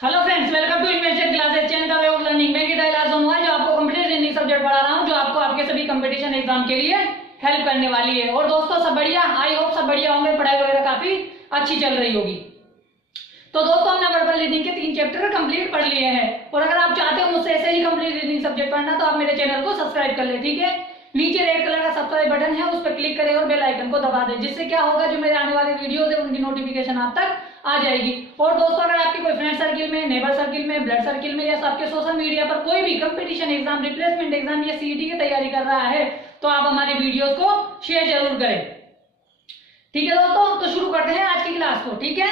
Hello friends, welcome to invention classes channel का way of learning. मैं गीता इलाज सोनवाल जो आपको कंप्यूटर रीजनिंग सब्जेक्ट पढ़ा रहा हूं, जो आपको आपके सभी कंपटीशन एग्जाम के लिए हेल्प करने वाली है। और दोस्तों सब बढ़िया, आई होप सब बढ़िया होंगे, पढ़ाई वगैरह काफी अच्छी चल रही होगी। तो दोस्तों हमने वर्बल रीडिंग के 3 चैप्टर कंप्लीट पढ़ लिए हैं, और अगर आप चाहते हो मुझसे ऐसे ही कंप्लीट रीडिंग सब्जेक्ट पढ़ना तो आप मेरे चैनल को सब्सक्राइब कर ले, ठीक है। नीचे रेड कलर का सब्सक्राइब बटन है, उस पर क्लिक करें और बेल आइकन को दबा दें, जिससे क्या होगा, जो मेरे आने वाले वीडियोस है उनकी नोटिफिकेशन आप तक आ जाएगी। और दोस्तों अगर आपके कोई फ्रेंड सर्किल में, नेबर सर्किल में, ब्लड सर्किल में या आपके सोशल मीडिया पर कोई भी कंपटीशन एग्जाम, रिप्लेसमेंट एग्जाम या सीईटी की तैयारी कर रहा है तो आप हमारे वीडियोस को शेयर जरूर करें, ठीक है दोस्तों। तो शुरू करते हैं आज की क्लास को, ठीक है।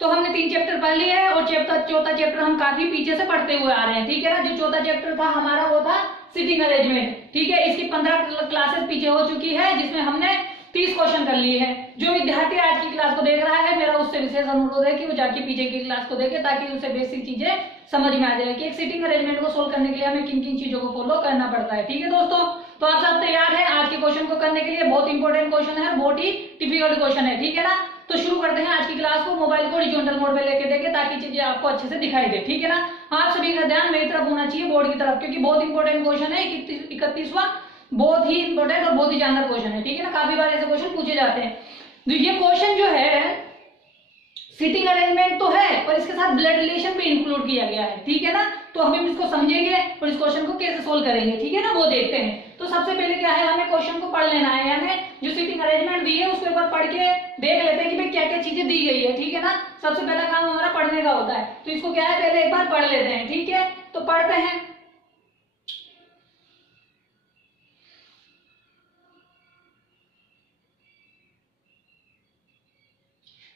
तो हमने 3 चैप्टर पढ़ लिए हैं और चौथा चैप्टर हम काफी पीछे से पढ़ते हुए आ रहे हैं, ठीक है ना। जो चौथा चैप्टर था हमारा वो था सिटिंग अरेंजमेंट, ठीक है। इसकी 15 क्लासेस पीछे हो चुकी है, जिसमें हमने 30 क्वेश्चन कर लिए हैं। जो विद्यार्थी आज की क्लास को देख रहा है, मेरा उससे विशेष अनुरोध है कि वो जाके पीछे की क्लास को देखे, ताकि उसे बेसिक चीजें समझ में आ जाए कि एक सिटिंग अरेंजमेंट को सोल्व करने के लिए हमें किन किन चीजों को फॉलो करना पड़ता है, ठीक है दोस्तों। तो आप सब तैयार हैं आज के क्वेश्चन को करने के लिए? बहुत इंपॉर्टेंट क्वेश्चन है, बहुत ही डिफिकल्ट क्वेश्चन है, ठीक है ना। तो शुरू करते हैं आज की क्लास को। मोबाइल को हॉरिजॉन्टल मोड पे लेके देखें ताकि चीजें आपको अच्छे से दिखाई दे, ठीक है ना। आप सभी का ध्यान मेरी तरफ होना चाहिए, बोर्ड की तरफ, क्योंकि बहुत इंपॉर्टेंट क्वेश्चन है। 31वां बहुत ही इंपॉर्टेंट और बहुत ही जानदार क्वेश्चन है, ठीक है ना। काफी बार ऐसे क्वेश्चन पूछे जाते हैं। तो ये क्वेश्चन जो है सिटिंग अरेंजमेंट तो है और इसके साथ ब्लड रिलेशन भी इंक्लूड किया गया है, ठीक है ना। तो हम इसको समझेंगे और इस क्वेश्चन को कैसे सोल्व करेंगे, ठीक है ना, वो देखते हैं। तो सबसे पहले क्या है, हमें क्वेश्चन को पढ़ लेना है, यानी जो सिटिंग अरेंजमेंट दी है उसको एक बार पढ़ के देख लेते हैं कि भाई क्या क्या चीजें दी गई है, ठीक है ना। सबसे पहला काम हमारा पढ़ने का होता है, तो इसको क्या है, पहले एक बार पढ़ लेते हैं, ठीक है। तो पढ़ते हैं।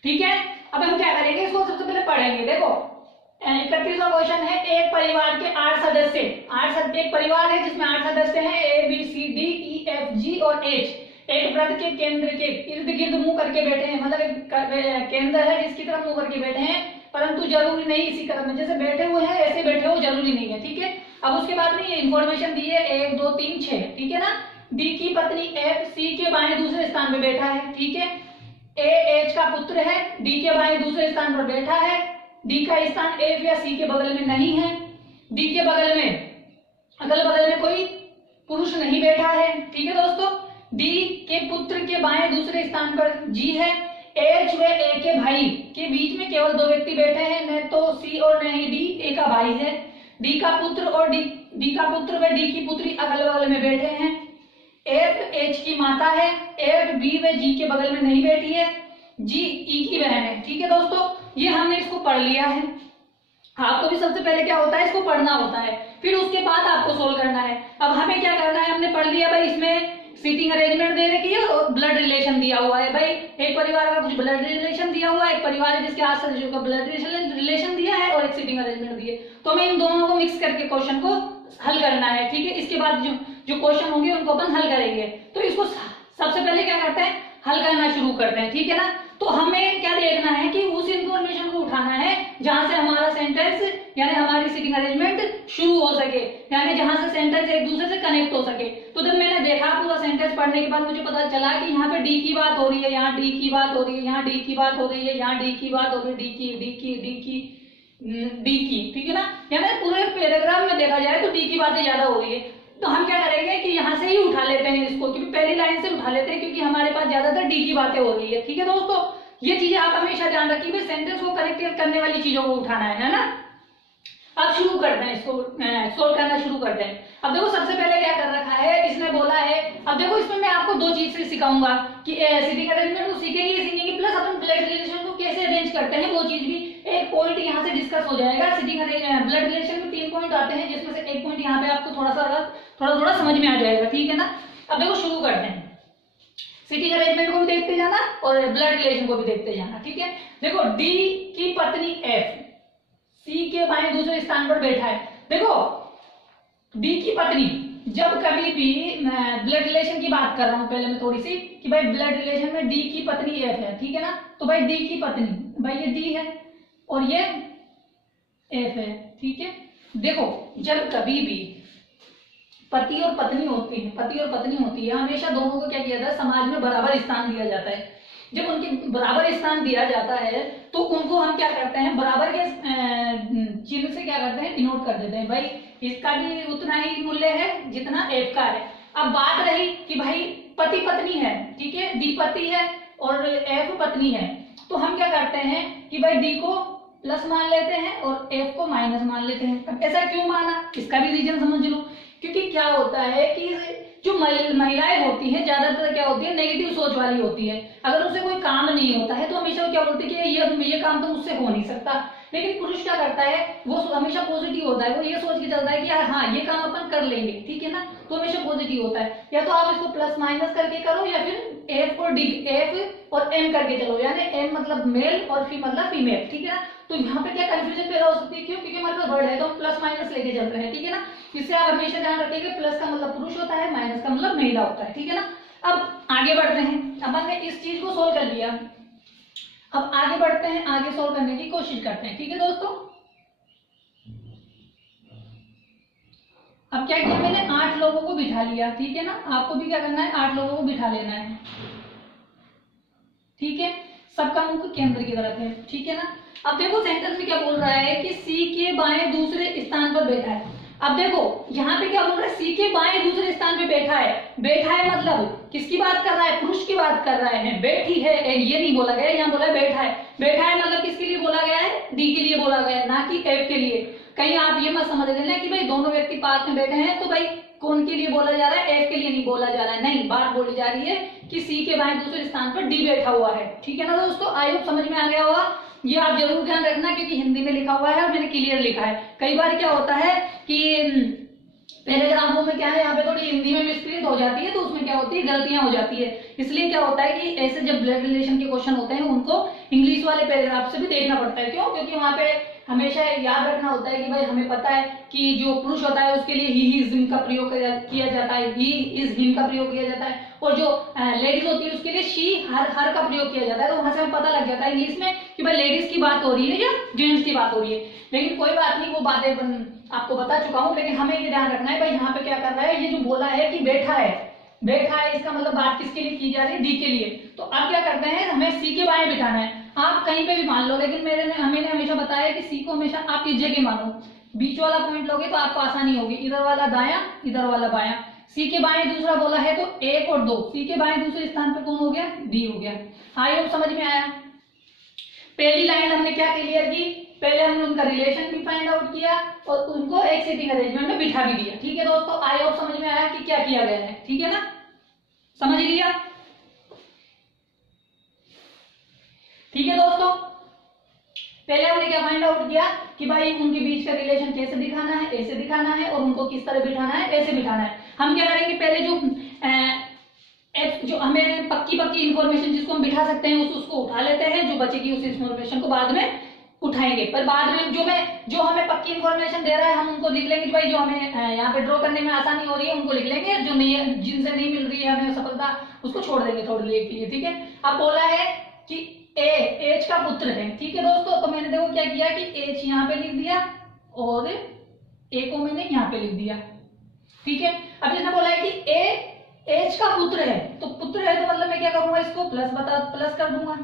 ठीक है, अब हम क्या करेंगे, इसको सबसे पहले पढ़ेंगे। देखो 31वां क्वेश्चन है, एक परिवार के 8 सदस्य, एक परिवार है जिसमें 8 सदस्य हैं, A B C D E F G और एच। एक वृत्त के केंद्र के इर्द गिर्द मुंह करके बैठे हैं, मतलब एक केंद्र है जिसकी तरफ मुंह करके बैठे हैं, परंतु जरूरी नहीं इसी क्रम में, जैसे बैठे हुए हैं ऐसे बैठे हो जरूरी नहीं है, ठीक है। अब उसके बाद में ये इंफॉर्मेशन दी है 1 2 3 6, ठीक है ना। डी की पत्नी एफ सी के बाएं दूसरे स्थान पे बैठा है, ठीक है। ए एच का पुत्र है, डी के बाएं दूसरे स्थान पर बैठा है, डी का स्थान एफ या सी के बगल में नहीं है, डी के बगल में अगल बगल में कोई पुरुष नहीं बैठा है, ठीक है दोस्तों। डी के पुत्र के बाएं दूसरे स्थान पर जी है। एच व ए के भाई के बीच में केवल 2 व्यक्ति बैठे हैं, न तो सी और न ही डी, ए का भाई है। डी का पुत्र और डी का पुत्र व डी की पुत्री अगल बगल में बैठे हैं। एफ एच की माता है, एफ बी व जी के बगल में नहीं बैठी है, जी ई की बहन है, ठीक है दोस्तों। ये हमने इसको पढ़ लिया है। आपको भी सबसे पहले क्या होता है, इसको पढ़ना होता है, फिर उसके बाद आपको सोल्व करना है। अब हमें क्या करना है, हमने पढ़ लिया भाई, इसमें सीटिंग अरेंजमेंट दे रखी है और ब्लड रिलेशन दिया हुआ है। भाई एक परिवार का कुछ ब्लड रिलेशन दिया हुआ है, एक परिवार है जिसके 8 सदस्यों का ब्लड रिलेशन दिया है और एक सीटिंग अरेंजमेंट दी है। तो हमें इन दोनों को मिक्स करके क्वेश्चन को हल करना है, ठीक है। इसके बाद जो क्वेश्चन होंगे उनको अपन हल करेंगे। तो इसको सबसे पहले क्या करते हैं, हल करना शुरू करते हैं, ठीक है ना। तो हमें क्या देखना है कि उस इंफॉर्मेशन को उठाना है जहां से हमारा सेंटेंस यानी हमारी सिटिंग अरेंजमेंट शुरू हो सके, यानी जहां से सेंटेंस एक दूसरे से कनेक्ट हो सके। तो जब मैंने देखा पूरा सेंटेंस पढ़ने के बाद मुझे पता चला कि यहाँ पे डी की बात हो रही है, यहाँ डी की बात हो रही है, यहाँ डी की बात हो रही है, यहाँ डी की बात हो रही है, डी की, ठीक है ना। यानी पूरे पैराग्राफ में देखा जाए तो डी की बातें ज्यादा हो रही है। तो हम क्या करेंगे कि यहाँ से ही उठा लेते हैं इसको, क्योंकि पहली लाइन से उठा लेते हैं, क्योंकि हमारे पास ज्यादातर डी की बातें हो रही है, ठीक है दोस्तों। ये चीजें आप हमेशा ध्यान रखिए, सेंटेंस को कनेक्ट करने वाली चीजों को उठाना है ना। अब शुरू करते हैं, इसको सोल्व करना शुरू करते हैं। अब देखो सबसे पहले क्या कर रखा है, इसने बोला है, अब देखो इसमें मैं आपको 2 चीज से सिखाऊंगा कि सिटिंग अरेंजमेंट को सीखेंगे प्लस अपन ब्लड रिलेशन को कैसे अरेंज करते हैं, वो चीज भी एक पॉइंट यहाँ से डिस्कस हो जाएगा। सिटिंग ब्लड रिलेशन में 3 पॉइंट आते हैं, जिसमें से एक पॉइंट यहाँ पे आपको थोड़ा समझ में आ जाएगा, ठीक है ना। अब देखो शुरू करते हैं, सिटिंग अरेंजमेंट को भी देखते जाना और ब्लड रिलेशन को भी देखते जाना, ठीक है। देखो डी की पत्नी एफ सी के बाएं दूसरे स्थान पर बैठा है। देखो डी की पत्नी, जब कभी भी मैं ब्लड रिलेशन की बात कर रहा हूं पहले मैं थोड़ी सी, कि भाई ब्लड रिलेशन में डी की पत्नी एफ है, ठीक है ना। तो भाई डी की पत्नी, भाई ये डी है और ये एफ है, ठीक है। देखो जब कभी भी पति और पत्नी होती है, हमेशा दोनों को क्या किया जाता है, समाज में बराबर स्थान दिया जाता है। जब उनके बराबर स्थान दिया जाता है तो उनको हम क्या करते हैं, बराबर के चिन्ह से क्या करते हैं, डिनोट कर देते हैं। भाई इसका भी उतना ही मूल्य है जितना एफ का है। अब बात रही कि भाई पति पत्नी है, ठीक है, डी पति है और एफ पत्नी है, तो हम क्या करते हैं कि भाई डी को प्लस मान लेते हैं और एफ को माइनस मान लेते हैं। अब ऐसा क्यों माना, इसका भी रीजन समझ लो। क्योंकि क्या होता है कि जो महिलाएं होती हैं ज्यादातर क्या होती है, नेगेटिव सोच वाली होती है। अगर उसे कोई काम नहीं होता है तो हमेशा क्या बोलती है कि ये काम तो मुझसे हो नहीं सकता। लेकिन पुरुष क्या करता है, वो हमेशा पॉजिटिव होता है, वो ये सोच के चलता है कि यार हाँ ये काम अपन कर लेंगे, ठीक है ना, तो हमेशा पॉजिटिव होता है। या तो आप इसको प्लस माइनस करके करो या फिर एफ और डी, एफ और एम करके चलो, यानी एम मतलब मेल और फी मतलब फीमेल, ठीक है ना। तो यहाँ पे क्या कंफ्यूजन पैदा हो सकती है, क्यों, क्योंकि हमारे पास वर्ड है तो हम प्लस माइनस लेके चल रहे हैं, ठीक है ना। इससे आप हमेशा ध्यान रखिएगा प्लस का मतलब पुरुष होता है, माइनस का मतलब महिला होता है, ठीक है ना। अब आगे बढ़ते हैं, अब हमने इस चीज को सोल्व कर लिया, अब आगे बढ़ते हैं, आगे सोल्व करने की कोशिश करते हैं, ठीक है दोस्तों। अब क्या किया मैंने, 8 लोगों को बिठा लिया, ठीक है ना। आपको भी क्या करना है, 8 लोगों को बिठा लेना है, ठीक है। सबका मुख केंद्र की तरफ है, ठीक है ना। अब देखो सेंटेंस में क्या बोल रहा है कि सी के बाएं दूसरे स्थान पर बैठा है। अब देखो यहाँ पे क्या बोल रहा है, सी के बाएं दूसरे स्थान पे बैठा है। बैठा है मतलब किसकी बात कर रहा है, पुरुष की बात कर रहा है। बैठी है ये नहीं बोला गया, यहाँ बोला बैठा है। बैठा है मतलब किसके लिए बोला गया है, डी के लिए बोला गया है, ना कि एफ के लिए। कहीं आप ये मत समझ लेना कि भाई दोनों व्यक्ति पास में बैठे हैं तो भाई कौन के लिए बोला जा रहा है, एफ के लिए नहीं बोला जा रहा है। नहीं, बात बोली जा रही है कि सी के बाएं दूसरे स्थान पर डी बैठा हुआ है, ठीक है ना दोस्तों। आई होप समझ में आ गया होगा। ये आप जरूर ध्यान रखना क्योंकि हिंदी में लिखा हुआ है और मैंने क्लियर लिखा है। कई बार क्या होता है कि पैराग्राफों में क्या है, यहाँ पे थोड़ी हिंदी में मिसप्रिंट हो जाती है तो उसमें क्या होती है, गलतियां हो जाती है। इसलिए क्या होता है कि ऐसे जब ब्लड रिलेशन के क्वेश्चन होते हैं उनको इंग्लिश वाले पैराग्राफ से भी देखना पड़ता है। क्यों, क्योंकि वहां पे हमेशा याद रखना होता है कि भाई हमें पता है कि जो पुरुष होता है उसके लिए ही इज हिम का प्रयोग किया जाता है, ही इज हिम का प्रयोग किया जाता है, और जो लेडीज होती है उसके लिए शी हर का प्रयोग किया जाता है। तो वहां से हमें पता लग जाता है इंग्लिश में कि भाई लेडीज की बात हो रही है या जेंट्स की बात हो रही है। लेकिन कोई बात नहीं, वो बातें आपको बता चुका हूँ। लेकिन हमें ये ध्यान रखना है भाई यहाँ पे क्या कर रहा है, ये जो बोला है कि बैठा है, बैठा है इसका मतलब बात किसके लिए की जा रही है, डी के लिए। तो अब क्या करते हैं, हमें सी के बाएं बिठाना है। आप कहीं पे भी मान लो, लेकिन मैंने हमेशा बताया कि सी को हमेशा आप इस जगह मानो, बीच वाला पॉइंट लोगे तो आपको आसानी होगी। इधर वाला दाया, इधर वाला बाया। सी के बाएं दूसरा बोला है तो 1 और 2, सी के बाएं दूसरे स्थान पे कौन हो गया, डी हो गया। आई होप समझ में आया। पहली लाइन हमने क्या क्लियर की, पहले हमने उनका रिलेशन भी फाइंड आउट किया और उनको एक सीटिंग अरेंजमेंट में बिठा भी दिया, ठीक है दोस्तों। आई होप समझ में आया कि क्या किया गया है, ठीक है ना, समझ लिया, ठीक है दोस्तों। पहले हमने क्या फाइंड आउट किया कि भाई उनके बीच का रिलेशन कैसे दिखाना है, ऐसे दिखाना है, और उनको किस तरह बिठाना है, ऐसे बिठाना है। हम क्या करेंगे, पहले जो हमें पक्की इंफॉर्मेशन जिसको हम बिठा सकते हैं उसको उठा लेते हैं, जो बचेगी उस इंफॉर्मेशन को बाद में उठाएंगे। पर बाद में जो हमें पक्की इंफॉर्मेशन दे रहा है हम उनको लिख लेंगे, भाई जो हमें यहाँ पे ड्रॉ करने में आसानी हो रही है उनको लिख लेंगे, जो नहीं है, जिनसे नहीं मिल रही है हमें सफलता, उसको छोड़ देंगे थोड़ी देर के लिए, ठीक है। अब बोला है कि एच का पुत्र है, ठीक है दोस्तों। तो मैंने देखो क्या किया कि एच यहाँ पे लिख दिया और ए को मैंने यहाँ पे लिख दिया, ठीक है। अब इसने बोला है कि ए एच का पुत्र है, तो पुत्र है तो मतलब मैं क्या करूंगा, इसको प्लस कर दूंगा,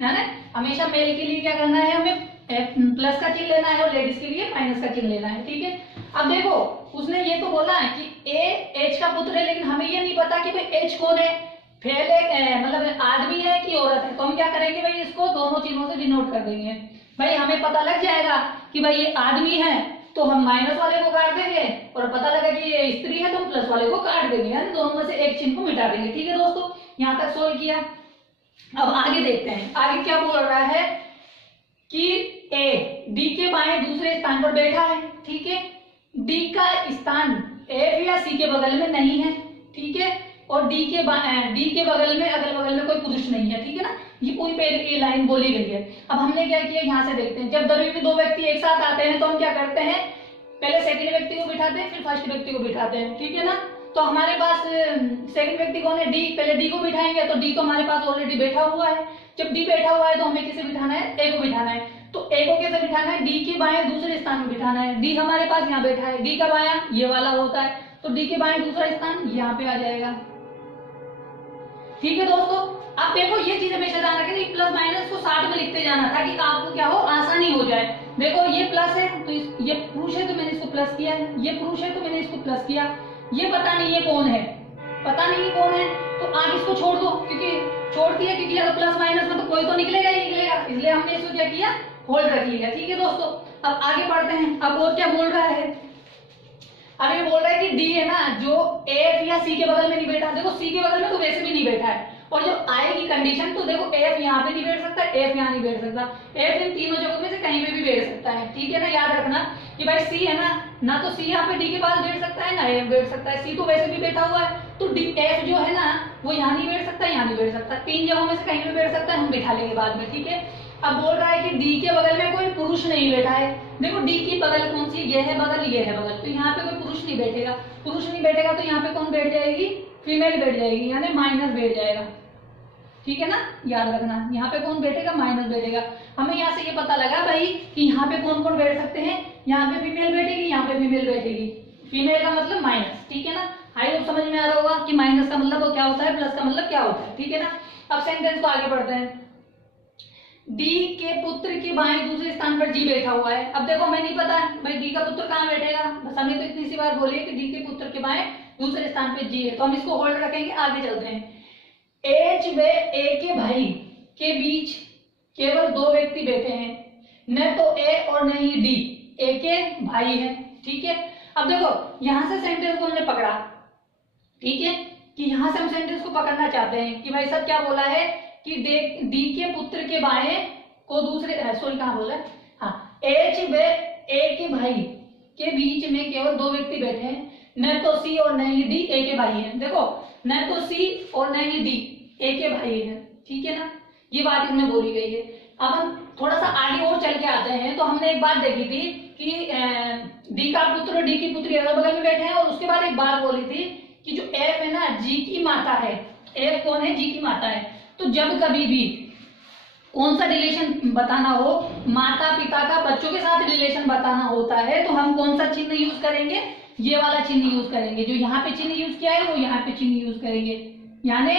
है ना। हमेशा मेल के लिए क्या करना है, हमें प्लस का चिन्ह लेना है और लेडीज के लिए माइनस का चिन्ह लेना है, ठीक है। अब देखो उसने ये तो बोला है कि ए एच का पुत्र है, लेकिन हमें ये नहीं पता कि भाई एच कौन है, मतलब आदमी है कि औरत है। तो हम क्या करेंगे भाई, इसको दोनों चिन्हों से डिनोट कर देंगे। भाई हमें पता लग जाएगा कि भाई ये आदमी है तो हम माइनस वाले को काट देंगे, और पता लगा कि ये स्त्री है तो हम प्लस वाले को काट देंगे, यानी दोनों में से एक चिन्ह को मिटा देंगे, ठीक है दोस्तों। यहाँ तक सोल्व किया। अब आगे देखते हैं, आगे क्या बोल रहा है कि ए डी के बाएं दूसरे स्थान पर बैठा है, ठीक है। डी का स्थान एफ या सी के बगल में नहीं है, ठीक है, और डी के बगल में अगल बगल में कोई पुरुष नहीं है, ठीक है ना। ये पूरी पहली लाइन बोली गई है। अब हमने क्या किया, यहाँ से देखते हैं, जब दरवी में दो व्यक्ति एक साथ आते हैं तो हम क्या करते हैं, पहले सेकंड व्यक्ति को बिठाते हैं फिर फर्स्ट व्यक्ति को बिठाते हैं, ठीक है ना। तो हमारे पास सेकंड व्यक्ति कौन है, डी। पहले डी को बिठाएंगे तो डी तो हमारे पास ऑलरेडी बैठा हुआ है। जब डी बैठा हुआ है तो हमें किसे बिठाना है, ए को बिठाना है। तो ए को कैसे बिठाना है, डी के बाएं दूसरे स्थान में बिठाना है। डी हमारे पास यहाँ बैठा है, डी का बायां ये वाला होता है, तो डी के बाएं दूसरा स्थान यहाँ पे आ जाएगा, ठीक है दोस्तों। अब देखो ये चीज हमेशा ध्यान रखें, प्लस माइनस को साथ में लिखते जाना ताकि आपको क्या हो, आसानी हो जाए। देखो ये प्लस है तो ये पुरुष है तो मैंने इसको प्लस किया है, ये पुरुष है तो मैंने इसको प्लस किया, ये पता नहीं है कौन है, पता नहीं है कौन है, तो आप इसको छोड़ दो, क्योंकि छोड़ दिया, क्योंकि अगर प्लस माइनस में तो कोई तो निकलेगा ही निकलेगा, इसलिए हमने इसको क्या किया, होल्ड रख लिया। ठीक है दोस्तों, अब आगे बढ़ते हैं। अब और क्या बोल रहा है, अब ये बोल रहा है कि डी है ना, जो एफ या सी के बगल में नहीं बैठा, देखो सी के बगल में तो वैसे भी नहीं बैठा है, और जब आएगी कंडीशन तो देखो एफ यहाँ पे नहीं बैठ सकता, एफ यहाँ नहीं बैठ सकता, एफ इन तीनों जगहों में से कहीं पे भी बैठ सकता है। ठीक है ना, याद रखना कि भाई सी है ना तो सी यहाँ पे डी के पास बैठ सकता है, ना एफ बैठ सकता है, सी तो वैसे भी बैठा हुआ है, तो डी एफ जो है ना वो यहाँ नहीं बैठ सकता, यहाँ नहीं बैठ सकता, तीन जगहों में से कहीं भी बैठ सकता है, हम बैठा लेंगे बाद में। ठीक है, अब बोल रहा है कि डी के बगल में कोई पुरुष नहीं बैठा है। देखो डी की बगल कौन सी, ये है बगल, ये है बगल, तो यहाँ पे कोई पुरुष नहीं बैठेगा, पुरुष नहीं बैठेगा तो यहाँ पे कौन बैठ जाएगी, फीमेल बैठ जाएगी, यानी माइनस बैठ जाएगा। ठीक है ना, याद रखना यहाँ पे कौन बैठेगा, माइनस बैठेगा। हमें यहाँ से ये पता लगा भाई कि यहाँ पे कौन कौन बैठ सकते हैं, यहाँ पे फीमेल बैठेगी, यहाँ पे फीमेल बैठेगी, फीमेल का मतलब माइनस। ठीक है ना, आई होप समझ में आ रहा होगा कि माइनस का मतलब वो क्या होता है, प्लस का मतलब क्या होता है। ठीक है ना, अब सेंटेंस को आगे बढ़ते हैं। डी के पुत्र के बाएं दूसरे स्थान पर जी बैठा हुआ है। अब देखो हमें नहीं पता है भाई डी का पुत्र कहाँ बैठेगा, बस हमें तो इतनी सी बार बोलिए कि डी के पुत्र के बाएं दूसरे स्थान पर जी है, तो हम इसको होल्ड रखेंगे, आगे चलते हैं। एच व ए के भाई के बीच केवल दो व्यक्ति बैठे हैं, न तो ए और न ही डी, ए के भाई है। ठीक है, अब देखो यहां से सेंटेंस को हमने पकड़ा, ठीक है, कि यहां से हम सेंटेंस को पकड़ना चाहते हैं कि भाई सब क्या बोला है कि डी के पुत्र के बाएं को दूसरे, सॉरी कहां बोला है, हाँ, एच व ए के भाई के बीच में केवल दो व्यक्ति बैठे हैं, न तो सी और न ही डी, ए के भाई है। देखो न तो सी और न ही डी, ए के भाई है। ठीक है ना, ये बात इसमें बोली गई है। अब हम थोड़ा सा आगे और चल के आते हैं, तो हमने एक बात देखी थी कि डी का पुत्र और डी की पुत्री अगल बगल में बैठे हैं, और उसके बाद एक बात बोली थी कि जो एफ है ना, जी की माता है, एफ कौन है, जी की माता है। तो जब कभी भी कौन सा रिलेशन बताना हो, माता पिता का बच्चों के साथ रिलेशन बताना होता है, तो हम कौन सा चिन्ह यूज करेंगे, ये वाला चिन्ह यूज करेंगे। जो यहाँ पे चिन्ह यूज किया है वो यहाँ पे चिन्ह यूज करेंगे, यानी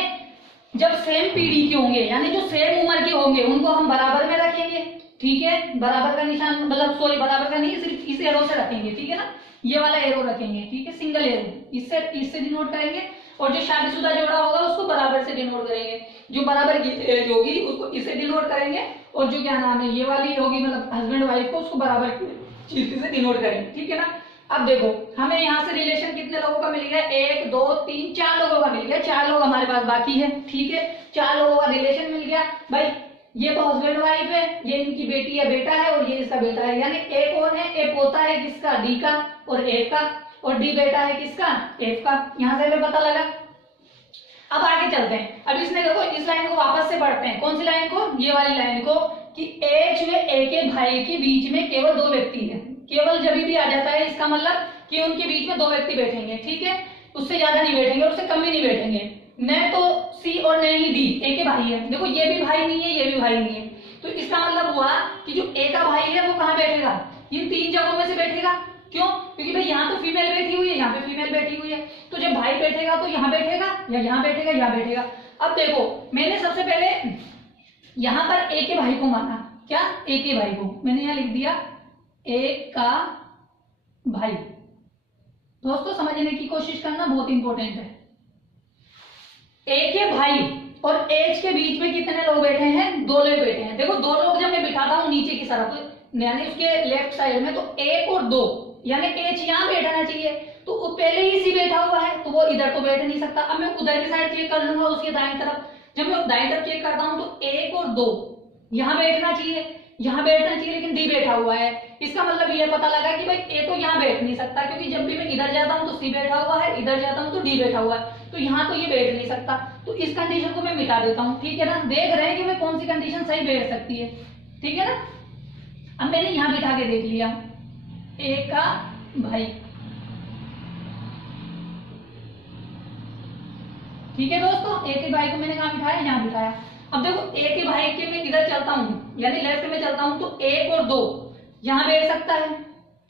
जब सेम पीढ़ी के होंगे, यानी जो सेम उम्र के होंगे, उनको हम बराबर में रखेंगे। ठीक है, बराबर का निशान, मतलब सॉरी बराबर का नहीं, सिर्फ इस एरो से रखेंगे। ठीक है ना, ये वाला एरो रखेंगे। ठीक है, सिंगल एरो, इससे डिनोट करेंगे, और जो शादीशुदा जोड़ा होगा उसको बराबर से डिनोट करेंगे, जो बराबर की एज होगी उसको इससे डिनोट करेंगे, और जो क्या नाम है ये वाली होगी मतलब हस्बैंड वाइफ को, उसको बराबर की चीज से डिनोट करेंगे। ठीक है ना, अब देखो हमें यहाँ से रिलेशन कितने लोगों का मिल गया, 1 2 3 4 लोगों का मिल गया, 4 लोग हमारे पास बाकी है। ठीक है, 4 लोगों का रिलेशन मिल गया भाई, ये तो हस्बैंड वाइफ है, ये इनकी बेटी या बेटा है, और ये इसका बेटा है, यानी ए कौन है, ए पोता है किसका, डी का और एफ का, और डी बेटा है किसका, एफ का। यहाँ से हमें पता लगा। अब आगे चलते हैं। अब इसने देखो इस लाइन को वापस से पढ़ते हैं, कौन सी लाइन को, ये वाली लाइन को, कि एच व ए के भाई के बीच में केवल दो व्यक्ति है। केवल जब भी आ जाता है इसका मतलब कि उनके बीच में दो व्यक्ति बैठेंगे। ठीक है, उससे ज्यादा नहीं बैठेंगे, उससे कम भी नहीं बैठेंगे। न तो सी और न ही डी, ए के भाई है। देखो ये भी भाई नहीं है, ये भी भाई नहीं है, तो इसका मतलब हुआ कि जो ए का भाई है वो कहाँ बैठेगा, ये तीन जगहों में से बैठेगा। क्यों, क्योंकि भाई यहाँ तो फीमेल बैठी हुई है, यहाँ पे फीमेल बैठी हुई है, तो जब भाई बैठेगा तो यहाँ बैठेगा या यहाँ बैठेगा, यहाँ बैठेगा। अब देखो मैंने सबसे पहले यहाँ पर ए के भाई को माना, क्या, ए के भाई को मैंने यहाँ लिख दिया ए का भाई। दोस्तों समझने की कोशिश करना, बहुत इंपॉर्टेंट है। ए के भाई और एच के बीच में कितने लोग बैठे हैं, 2 लोग बैठे हैं। देखो 2 लोग जब मैं बिठाता हूँ नीचे की तरफ, यानी उसके लेफ्ट साइड में, तो 1 और 2, यानी एच यहाँ बैठना चाहिए, तो वो पहले ही सी बैठा हुआ है, तो वो इधर तो बैठ नहीं सकता। अब मैं उधर की साइड चेक कर लूंगा, उसके दाएं तरफ। जब मैं दाएं तरफ चेक करता हूँ तो 1 और 2 यहाँ बैठना चाहिए, यहाँ बैठना चाहिए, लेकिन डी बैठा हुआ है। इसका मतलब ये पता लगा कि भाई ए तो यहाँ बैठ नहीं सकता, क्योंकि जब भी मैं इधर जाता हूँ तो सी बैठा हुआ है, इधर जाता हूँ तो डी बैठा हुआ है, तो यहाँ तो ये बैठ नहीं सकता। तो इस कंडीशन को मैं मिटा देता हूँ। ठीक है ना, देख रहे हैं कि मैं कौन सी कंडीशन सही बैठ सकती है। ठीक है ना, अब मैंने यहाँ बिठा के देख लिया ए का भाई। ठीक है दोस्तों, ए के भाई को मैंने कहाँ बिठाया, यहाँ बिठाया। अब देखो ए के भाई के मैं इधर चलता हूँ, यानी लेफ्ट में चलता हूँ, तो 1 और 2 यहाँ बैठ सकता है।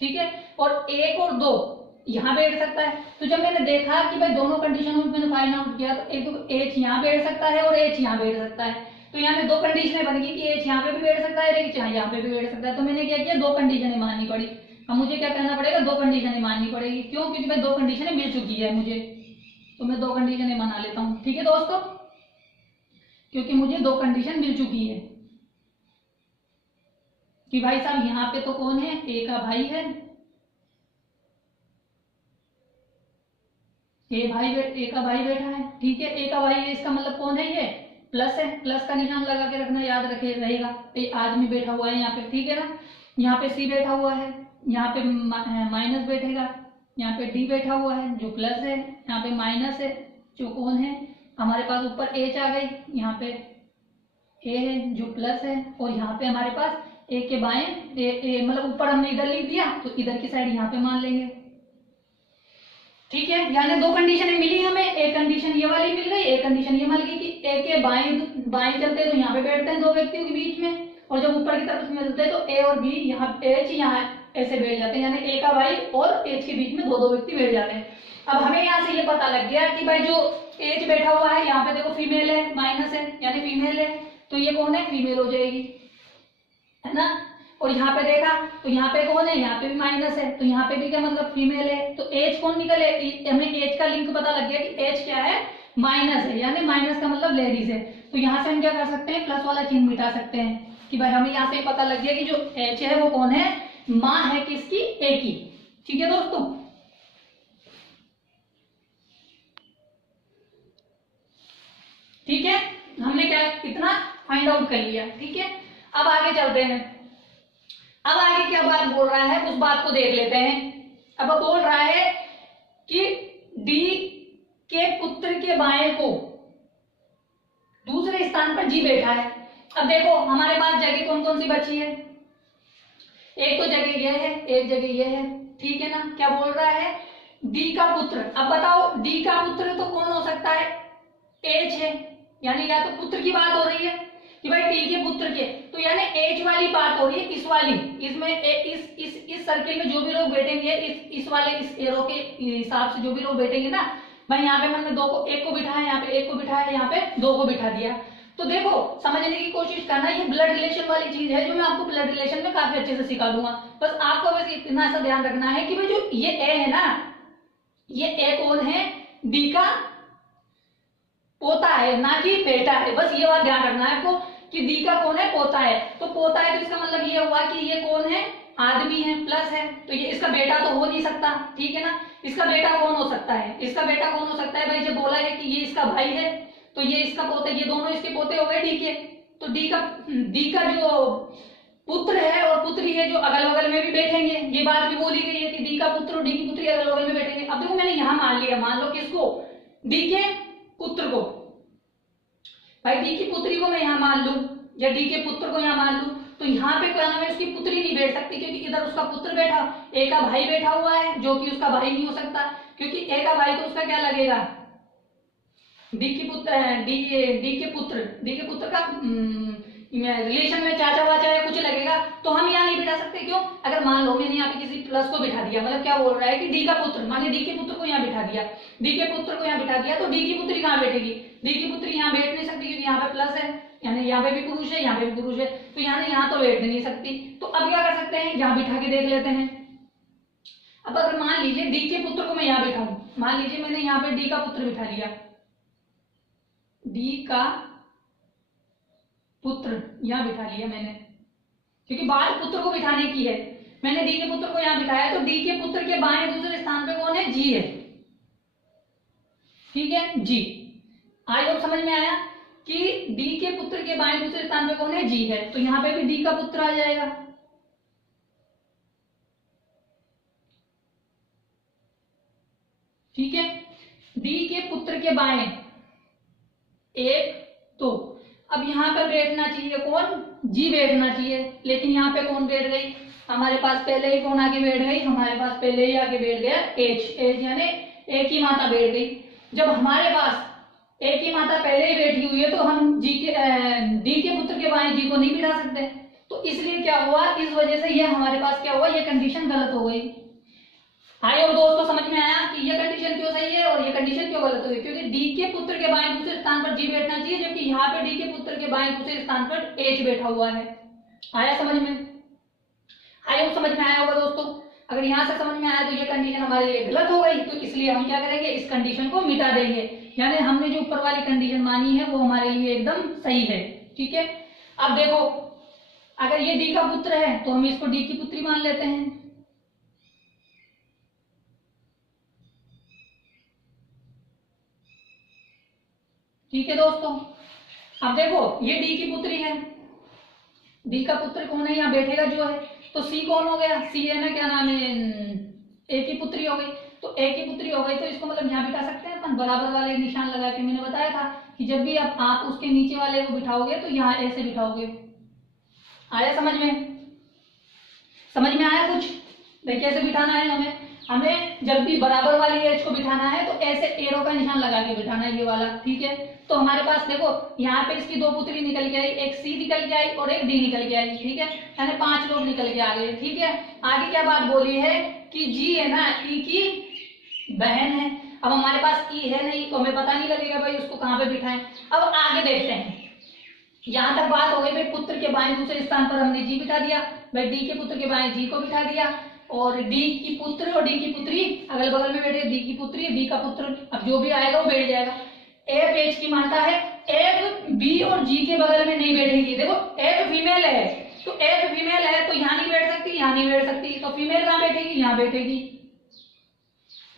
ठीक है, और 1 और 2 यहाँ बैठ सकता है। तो जब मैंने देखा कि भाई दोनों कंडीशनों में मैंने फाइंड आउट किया, तो एक तो एच यहाँ बैठ सकता है और एच यहाँ बैठ सकता है। तो यहाँ पे दो कंडीशनें बन गई कि एच यहाँ पे भी बैठ सकता है, एच यहाँ पे भी बैठ सकता है। तो मैंने क्या किया, दो कंडीशनें माननी पड़ी। अब मुझे क्या करना पड़ेगा, दो कंडीशनें माननी पड़ेगी। क्यों? क्योंकि भाई दो कंडीशनें मिल चुकी है मुझे, तो मैं दो कंडीशनें बना लेता हूँ। ठीक है दोस्तों, क्योंकि मुझे दो कंडीशन मिल चुकी है कि भाई साहब यहाँ पे तो कौन है, ए का भाई है, ए का भाई बैठा है। ठीक है, ए का भाई है, इसका मतलब कौन है, ये प्लस है। प्लस का निशान लगा के रखना, याद रखे रहेगा। ये आदमी बैठा हुआ है यहाँ पे, ठीक है ना। यहाँ पे सी बैठा हुआ है, यहाँ पे माइनस बैठेगा, यहाँ पे डी बैठा हुआ है जो प्लस है, यहाँ पे माइनस है जो कौन है हमारे पास, ऊपर एच आ गई, यहाँ पे ए है जो प्लस है, और यहाँ पे हमारे पास ए के बाएं मतलब ऊपर हमने इधर लिख दिया, तो इधर की साइड यहाँ पे मान लेंगे। ठीक है, यानी दो कंडीशनें मिली हमें, एक कंडीशन ये वाली मिल गई, एक कंडीशन ये मिल गई कि ए के बाएं चलते हैं तो यहाँ पे बैठते हैं दो व्यक्तियों के बीच में, और जब ऊपर की तरफ मिलते हैं तो ए और बी यहाँ एच यहाँ ऐसे बैठ जाते हैं, यानी ए का भाई और एच के बीच में दो व्यक्ति बैठ जाते हैं। अब हमें यहाँ से ये पता लग गया कि भाई जो एच बैठा हुआ है यहाँ पे देखो फीमेल है, माइनस है यानी फीमेल है, तो ये कौन है, फीमेल हो जाएगी, है ना। और यहाँ पे देखा तो यहाँ पे कौन है, यहाँ पे भी माइनस है, तो यहाँ पे भी क्या मतलब फीमेल है, तो एच कौन निकले, हमें एच का लिंक पता लग गया कि एच क्या है, माइनस है, यानी माइनस का मतलब लेडीज है। तो यहाँ से हम क्या कर सकते हैं, प्लस वाला चिन्ह मिटा सकते हैं कि भाई हमें यहाँ से पता लग गया कि जो एच है वो कौन है, माँ है किसकी, ए की। ठीक है दोस्तों, ठीक है, हमने क्या इतना फाइंड आउट कर लिया। ठीक है, अब आगे चलते हैं। अब आगे क्या बात बोल रहा है उस बात को देख लेते हैं। अब बोल रहा है कि डी के पुत्र के बाएं को दूसरे स्थान पर जी बैठा है। अब देखो हमारे पास जगह कौन कौन सी बची है, एक तो जगह यह है, एक जगह यह है, ठीक है ना। क्या बोल रहा है, डी का पुत्र। अब बताओ डी का पुत्र तो कौन हो सकता है, एच है, यानी या तो पुत्र की बात हो रही है कि भाई टी के पुत्र के, तो यानी एच वाली बात हो रही है, इस वाली, इसमें इस सर्किल में जो भी लोग बैठेंगे, इस वाले इस एरो के हिसाब से जो भी लोग बैठेंगे ना, भाई यहाँ पे मैंने दो को, एक को बिठाया, यहाँ पे एक को बिठाया, यहाँ पे दो को बिठा दिया। तो देखो समझने की कोशिश करना, ये ब्लड रिलेशन वाली चीज है जो मैं आपको ब्लड रिलेशन में काफी अच्छे से सिखा दूंगा। बस आपको बस इतना सा ध्यान रखना है कि भाई जो ये ए है ना, ये ए कौन है, डी का पोता है, ना कि बेटा है। बस ये बात ध्यान रखना है आपको कि डी का कौन है, पोता है। तो पोता है तो इसका मतलब ये हुआ कि ये कौन है, आदमी है, प्लस है, तो ये इसका बेटा तो हो नहीं सकता, ठीक है ना। इसका बेटा कौन हो सकता है, इसका बेटा कौन हो सकता है, भाई जब बोला है कि ये इसका भाई है तो ये इसका पोता, ये दोनों इसके पोते हो गए डी के। तो डी का जो पुत्र है और पुत्री है जो अगल बगल में भी बैठेंगे, ये बात भी बोली गई है कि डी का पुत्र और डी की पुत्री अगल बगल में बैठेंगे। अब देखो मैंने यहां मान लिया, मान लो किसको, डी के पुत्र को, भाई डी की पुत्री को मैं यहां मान लू या डी के पुत्र को यहां मान लू, तो यहाँ पे क्या नाम है, उसकी पुत्री नहीं बैठ सकती क्योंकि इधर उसका पुत्र बैठा, ए का भाई बैठा हुआ है जो कि उसका भाई नहीं हो सकता, क्योंकि ए का भाई तो उसका क्या लगेगा, डी के पुत्र का रिलेशन में चाचा वाचा या कुछ लगेगा, तो हम यहाँ नहीं बिठा सकते। क्यों, अगर मान लो मैंने यहाँ पे किसी प्लस को बिठा दिया, मतलब क्या बोल रहा है कि डी का पुत्र, माने डी के पुत्र को यहाँ बिठा दिया, डी के पुत्र को यहाँ बिठा दिया, तो डी की पुत्री कहाँ बैठेगी, डी की पुत्री यहाँ बैठ नहीं सकती क्योंकि यहाँ पे प्लस है, यानी यहाँ पे भी पुरुष है, यहाँ पे भी पुरुष है, तो यहाँ तो बैठ नहीं सकती। तो अब क्या कर सकते हैं, यहाँ बिठा के देख लेते हैं। अब अगर मान लीजिए डी के पुत्र को मैं यहाँ बिठाऊं, मान लीजिए मैंने यहाँ पे डी का पुत्र बिठा लिया, डी का पुत्र यहां बिठा लिया मैंने, क्योंकि बात पुत्र को बिठाने की है, मैंने डी के पुत्र को यहां बिठाया, तो डी के पुत्र के बाएं दूसरे स्थान पे कौन है, जी है, ठीक है जी। आई होप समझ में आया कि डी के पुत्र के बाएं दूसरे स्थान पे कौन है, जी है, तो यहां पे भी डी का पुत्र आ जाएगा, ठीक है। डी के पुत्र के बाएं एक, तो अब यहाँ पे बैठना चाहिए कौन, जी बैठना चाहिए, लेकिन यहाँ पे कौन बैठ गई, हमारे पास पहले ही कौन आगे बैठ गई, हमारे पास पहले ही आगे बैठ गया एच यानी एक ही माता बैठ गई। जब हमारे पास एक ही माता पहले ही बैठी हुई है तो हम डी के पुत्र के बाएं जी को नहीं बिठा सकते, तो इसलिए क्या हुआ, इस वजह से ये हमारे पास क्या हुआ, ये कंडीशन गलत हो गई। आई होप दोस्तों समझ में आया कि ये कंडीशन क्यों सही है और ये कंडीशन क्यों गलत हुई, क्योंकि डी के पुत्र के बाएं दूसरे स्थान पर जी बैठना चाहिए, जबकि यहाँ पे डी के पुत्र के बाएं दूसरे स्थान पर एच बैठा हुआ है। आया समझ में? आई होप समझ में आया होगा दोस्तों। अगर यहाँ से समझ में आया तो ये कंडीशन हमारे लिए गलत हो गई, तो इसलिए हम क्या करेंगे, इस कंडीशन को मिटा देंगे, यानी हमने जो ऊपर वाली कंडीशन मानी है वो हमारे लिए एकदम सही है। ठीक है, अब देखो अगर ये डी का पुत्र है तो हम इसको डी की पुत्री मान लेते हैं। ठीक है दोस्तों, अब देखो ये डी की पुत्री है, डी का पुत्र कौन है यहाँ बैठेगा जो है, तो सी कौन हो गया, सी है ना, क्या नाम है, ए की पुत्री हो गई। तो ए की पुत्री हो गई तो इसको मतलब यहाँ बिठा सकते हैं अपन, बराबर वाले निशान लगा के। मैंने बताया था कि जब भी आप उसके नीचे वाले को बिठाओगे तो यहाँ ए से बिठाओगे। आया समझ में? समझ में आया कुछ? भाई कैसे बिठाना है हमें जब भी बराबर वाली एज को बिठाना है तो ऐसे एरो का निशान लगा के बिठाना है, ये वाला। ठीक है, तो हमारे पास देखो यहाँ पे इसकी दो पुत्री निकल के आई, एक सी निकल के आई और एक डी निकल के आई। ठीक है, यानी 5 लोग निकल के आ गए। ठीक है, आगे क्या बात बोली है कि जी है ना ई की बहन है। अब हमारे पास ई है नहीं तो हमें पता नहीं लगेगा भाई उसको कहाँ पे बिठाएं। अब आगे देखते हैं, यहाँ तक बात हो गई भाई पुत्र के बाएं दूसरे स्थान पर हमने जी बिठा दिया, भाई डी के पुत्र के बाएं जी को बिठा दिया, और डी की पुत्र और डी की पुत्री अगल बगल में बैठे, डी की पुत्री बी का पुत्र, अब जो भी आएगा वो बैठ जाएगा। एफ एच की मानता है, एफ बी और जी के बगल में नहीं बैठेगी। देखो एफ फीमेल है तो एफ फीमेल है तो यहाँ नहीं बैठ सकती, यहाँ नहीं बैठ सकती, तो फीमेल कहाँ बैठेगी, यहाँ बैठेगी।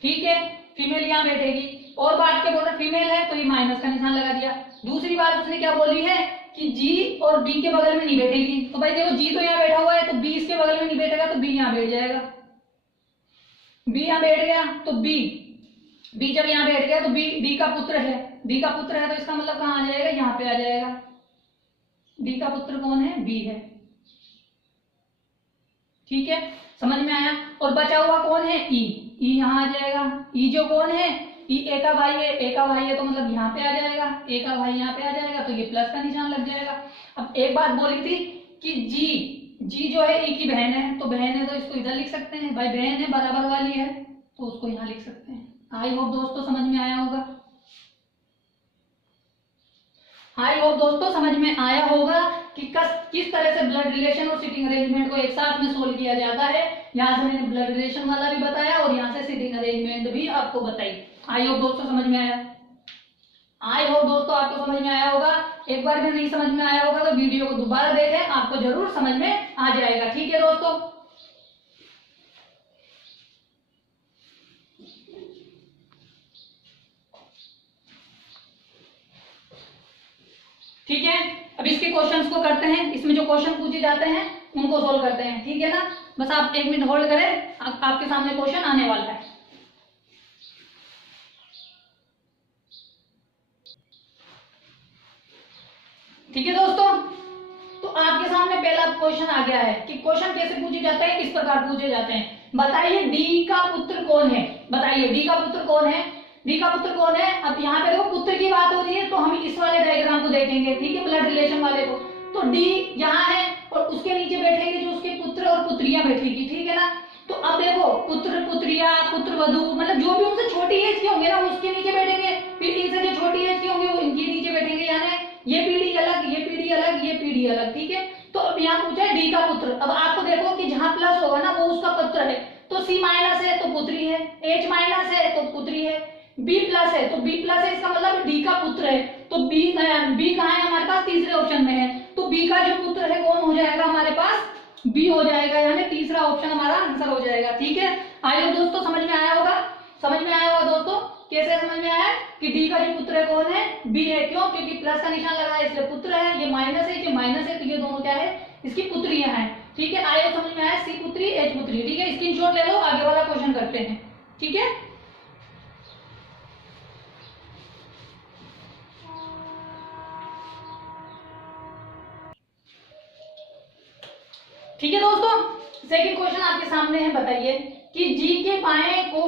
ठीक है, फीमेल यहाँ बैठेगी। और बात क्या बोल रहा, फीमेल है तो ये माइनस का निशान लगा दिया। दूसरी बात उसने क्या बोली है कि जी और बी के बगल में नहीं बैठेगी, तो भाई देखो जी तो यहाँ बैठा हुआ है तो बी इसके बगल में नहीं बैठेगा तो बी यहाँ बैठ जाएगा। बी यहाँ बैठ गया तो बी जब यहाँ बैठ गया तो बी डी का पुत्र है, डी का पुत्र है तो इसका मतलब कहाँ आ जाएगा, यहाँ पे आ जाएगा। डी का पुत्र कौन है, बी है। ठीक है, समझ में आया। और बचा हुआ कौन है, ई, ई यहाँ आ जाएगा। ई जो कौन है, ई ए का भाई है, ए का भाई है तो मतलब यहाँ पे आ जाएगा, ए का भाई यहाँ पे आ जाएगा तो ये प्लस का निशान लग जाएगा। अब एक बात बोली थी कि जी जो है ई की बहन है, तो बहन है तो इसको इधर लिख सकते हैं, भाई बहन है बराबर वाली है तो उसको यहाँ लिख सकते हैं। आई होप दोस्तों समझ में आया होगा। आई होप दोस्तों समझ में आया होगा कि किस तरह से ब्लड रिलेशन और सिटिंग अरेंजमेंट को एक साथ में सोल्व किया जाता है। यहाँ से मैंने ब्लड रिलेशन वाला भी बताया और यहाँ से सिटिंग अरेंजमेंट भी आपको बताई। आई होप दोस्तों समझ में आया। आई होप दोस्तों आपको समझ में आया होगा। एक बार भी नहीं समझ में आया होगा तो वीडियो को दोबारा देखें, आपको जरूर समझ में आ जाएगा। ठीक है दोस्तों, ठीक है। अब इसके क्वेश्चंस को करते हैं, इसमें जो क्वेश्चन पूछे जाते हैं उनको सोल्व करते हैं। ठीक है ना, बस आप 1 मिनट होल्ड करें, आपके सामने क्वेश्चन आने वाला है। ठीक है दोस्तों, तो आपके सामने पहला क्वेश्चन आ गया है कि क्वेश्चन कैसे पूछे जाते हैं, किस प्रकार पूछे जाते हैं। बताइए डी का पुत्र कौन है, बताइए डी का पुत्र कौन है, डी का पुत्र कौन है। अब यहाँ पे देखो पुत्र की बात हो रही है तो हम इस वाले डायग्राम को देखेंगे। ठीक है, ब्लड रिलेशन वाले को, तो डी यहाँ है और उसके नीचे बैठेंगे जो उसके पुत्र और पुत्रियां बैठेगी। ठीक है ना, तो अब देखो पुत्र पुत्रिया पुत्र वधु मतलब जो भी उनसे छोटी एज के होंगे ना उसके नीचे बैठेंगे, फिर इनसे जो छोटी एज के होंगे वो इनके नीचे बैठेंगे, यानी ये पीढ़ी अलग, ये पीढ़ी अलग, ये पीढ़ी अलग। ठीक है, तो अब यहाँ पूछा है डी का पुत्र। अब आपको देखो कि जहां प्लस होगा ना वो उसका पुत्र है, तो सी माइनस है तो पुत्री है, एच माइनस है तो पुत्री है, बी प्लस है तो बी प्लस है, इसका मतलब डी का पुत्र है। तो बी कहाँ है हमारे पास, तीसरे ऑप्शन में है, तो बी का जो पुत्र है कौन हो जाएगा हमारे पास, बी हो जाएगा, यानी तीसरा ऑप्शन हमारा आंसर हो जाएगा। ठीक है, आइए दोस्तों समझ में आया होगा। समझ में आया होगा दोस्तों, कैसे समझ में आया कि डी का जो पुत्र है कौन है, बी है। क्यों, क्योंकि प्लस का निशान लगा है इसलिए पुत्र है, ये माइनस है, ये माइनस है, तो ये दोनों क्या है, इसकी पुत्रियां हैं। ठीक है, आइए समझ में आया, सी पुत्री एच पुत्री। ठीक है, स्क्रीनशॉट ले लो, आगे वाला क्वेश्चन करते हैं। ठीक है, ठीक है दोस्तों, सेकंड क्वेश्चन आपके सामने है। बताइए कि जी के बाएं को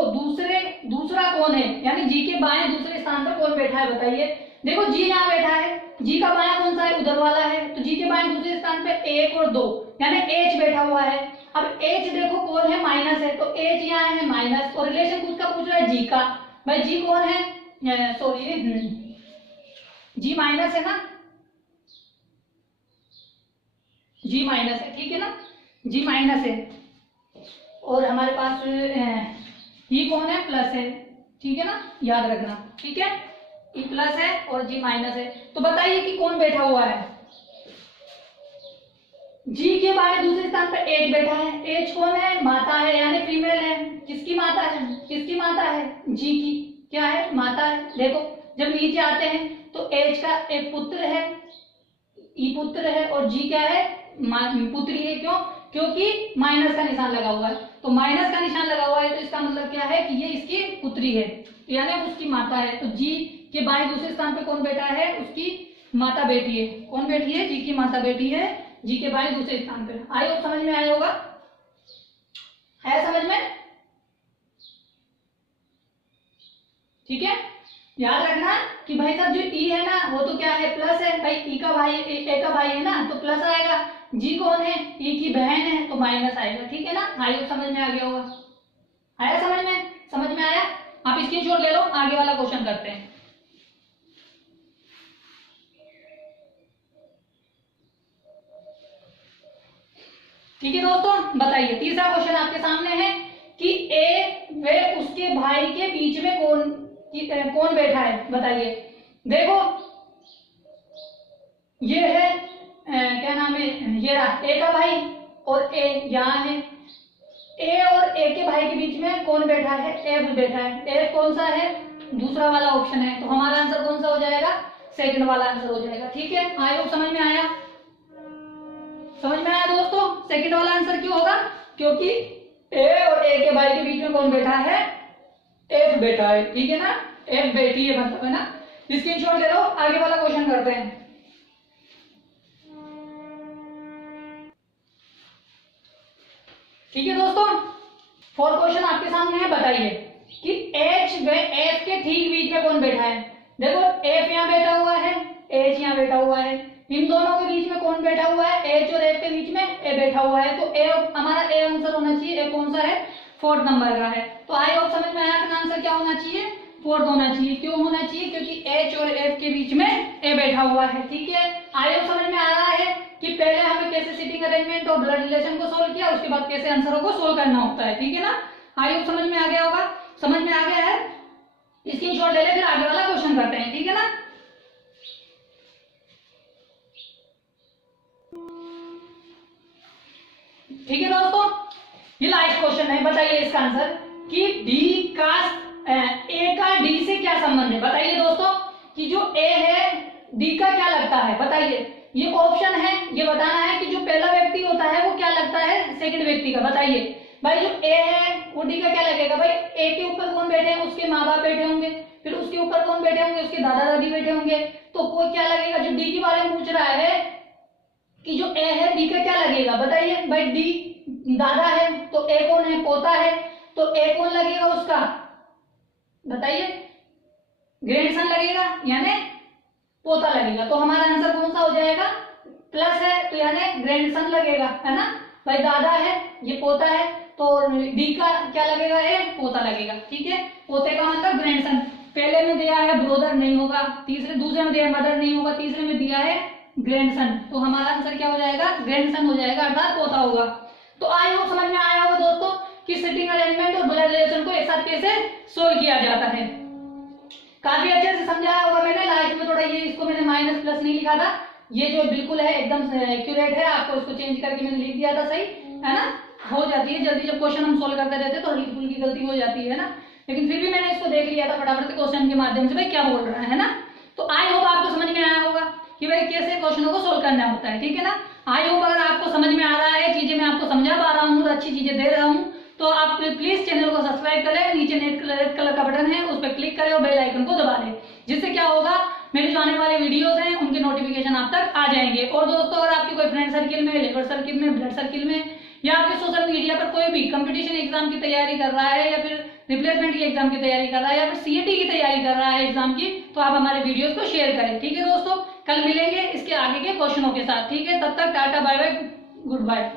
दूसरा कौन है, यानी जी के बाएं दूसरे स्थान पर कौन बैठा है। बताइए, देखो जी यहाँ बैठा है, जी का बायां कौन सा है, उधर वाला है, तो जी के बाएं दूसरे स्थान पे 1 और 2 यानी एच बैठा हुआ है। अब एच देखो कौन है, माइनस है, तो एच यहाँ है माइनस, और रिलेशन किसका पूछ रहा है, जी का। भाई जी कौन है, सॉरी जी माइनस है ना, जी माइनस है, ठीक है ना, जी माइनस है। और हमारे पास ई कौन है, प्लस है, ठीक है ना, याद रखना, ठीक है, ई प्लस है और जी माइनस है। तो बताइए कि कौन बैठा हुआ है, जी के बाद दूसरे स्थान पर एच बैठा है। एच कौन है, माता है, यानी फीमेल है। किसकी माता है, किसकी माता है, जी की क्या है, माता है। देखो जब नीचे आते हैं तो एच का एक पुत्र है, ई पुत्र है, और जी क्या है, पुत्री है। क्यों, क्योंकि माइनस का निशान लगा हुआ है, तो माइनस का निशान लगा हुआ है तो इसका मतलब क्या है कि ये इसकी पुत्री है, यानी उसकी माता है। तो जी के बाएं दूसरे स्थान पे कौन बैठा है, उसकी माता बेटी है। कौन बेटी है, जी की माता बेटी है, जी के बाएं दूसरे स्थान पे। आई होप समझ में आया होगा, है समझ में, ठीक है। याद रखना कि भाई साहब जो ई है ना वो तो क्या है, प्लस है। भाई ई का भाई, ए का भाई है ना, तो प्लस आएगा। जी कौन है, ई की बहन है, तो माइनस आएगा, ठीक है ना। आई होप समझ में आ गया होगा, आया समझ में, समझ में आया। आप स्क्रीनशॉट ले लो, आगे वाला क्वेश्चन करते हैं। ठीक है दोस्तों, बताइए तीसरा क्वेश्चन आपके सामने है कि ए वे उसके भाई के बीच में कौन बैठा है, बताइए। देखो ये है क्या नाम है, ये रहा ए का भाई, और ए यहाँ है। ए और ए के भाई के बीच में कौन बैठा है, एफ बैठा है। एफ कौन सा है, दूसरा वाला ऑप्शन है, तो हमारा आंसर कौन सा हो जाएगा, सेकंड वाला आंसर हो जाएगा, ठीक है। आई होप समझ में आया, समझ में आया दोस्तों। सेकंड वाला आंसर क्यों होगा, क्योंकि ए और ए के भाई के बीच में कौन बैठा है, एफ बैठा है, ठीक है ना, एफ बैठी है मतलब, है ना। स्क्रीनशॉट ले लो, आगे वाला क्वेश्चन करते हैं। ठीक है दोस्तों, फोर्थ क्वेश्चन आपके सामने है, बताइए कि एच व एफ के ठीक बीच में कौन बैठा है। देखो एफ यहाँ बैठा हुआ है, एच यहाँ बैठा हुआ है, इन दोनों के बीच में कौन बैठा हुआ है, एच और एफ के बीच में ए बैठा हुआ है। तो ए हमारा ए आंसर होना चाहिए, ए कौन सा है, फोर्थ नंबर का है। तो आई होप समझ में आया, अपना आंसर क्या होना चाहिए, फोर्थ होना चाहिए। क्यों होना चाहिए, क्योंकि एच और एफ के बीच में ए बैठा हुआ है, ठीक है। आई होप समझ में आ रहा है कि पहले हमें कैसे सिटिंग अरेंजमेंट और ब्लड रिलेशन को सोल्व किया, उसके बाद कैसे आंसरों को सोल्व करना होता है, ठीक है ना। आई होप समझ में आ गया होगा, समझ में आ गया है। स्क्रीनशॉट ले ले, फिर आगे वाला क्वेश्चन करते हैं, ठीक है ना। ठीक है दोस्तों, ये लास्ट क्वेश्चन है, बताइए इसका आंसर कि डी का ए का डी से क्या संबंध है। बताइए दोस्तों कि जो ए है डी का क्या लगता है, बताइए। ये ऑप्शन है, ये बताना है कि जो पहला व्यक्ति होता है वो क्या लगता है सेकंड व्यक्ति का, बताइए। भाई जो ए है वो डी का क्या लगेगा, भाई ए के ऊपर कौन बैठे हैं, उसके माँ बाप बैठे होंगे, फिर उसके ऊपर कौन बैठे होंगे, उसके दादा दादी बैठे होंगे, तो कोई क्या लगेगा, जो डी के बारे में पूछ रहा है कि जो ए है डी का क्या लगेगा, बताइए। भाई डी दादा है, तो ए कौन है, पोता है, तो ए कौन लगेगा उसका, बताइए। ग्रैंडसन लगेगा, यानी पोता लगेगा। तो हमारा आंसर कौन सा हो जाएगा, प्लस है, तो यानी ग्रैंडसन लगेगा, है ना। भाई दादा है, ये पोता है, तो डी का क्या लगेगा, ए पोता लगेगा, ठीक है। पोते का मतलब ग्रैंडसन। पहले में दिया है ब्रोदर, नहीं होगा। दूसरे में दिया है मदर, नहीं होगा। तीसरे में दिया है ग्रैंडसन, तो हमारा आंसर क्या हो जाएगा, ग्रैंडसन हो जाएगा, अर्थात पोता होगा। तो आई होप समझ में आया होगा दोस्तों कि सिटिंग अरेंजमेंट और ब्लड रिलेशन को एक साथ कैसे सोल्व किया जाता है। काफी अच्छे से समझाया होगा मैंने। लास्ट में थोड़ा ये इसको मैंने माइनस प्लस नहीं लिखा था, ये जो बिल्कुल है एकदम एक्यूरेट है, आपको इसको चेंज करके मैंने लिख दिया था, सही है ना। हो जाती है जल्दी, जब क्वेश्चन हम सोल्व करते रहते हैं तो हल्की फुल्की गलती हो जाती है ना, लेकिन फिर भी मैंने इसको देख लिया था फटाफट से क्वेश्चन के माध्यम से, भाई क्या बोल रहा है ना। तो आई होप आपको समझ में आया होगा कि भाई कैसे क्वेश्चनों को सोल्व करना होता है, ठीक है ना। आई होप अगर आपको समझ में आ रहा है, चीजें मैं आपको समझा पा रहा हूँ, अच्छी चीजें दे रहा हूँ, तो आप प्लीज चैनल को सब्सक्राइब कर लें। नीचे रेड कलर का बटन है, उस पर क्लिक करें और बेल आइकन को दबा लें, जिससे क्या होगा, मेरे जो आने वाले वीडियोस हैं उनके नोटिफिकेशन आप तक आ जाएंगे। और दोस्तों अगर आपके कोई फ्रेंड सर्किल में, लेबर सर्किल में, ब्लड सर्किल में, या आपके सोशल मीडिया पर कोई भी कंपटीशन एग्जाम की तैयारी कर रहा है, या फिर रिप्लेसमेंट की एग्जाम की तैयारी कर रहा है, या फिर सीएटी की तैयारी कर रहा है एग्जाम की, तो आप हमारे वीडियोस को शेयर करें, ठीक है दोस्तों। कल मिलेंगे इसके आगे के क्वेश्चनों के साथ, ठीक है। तब तक tata bye bye, good bye.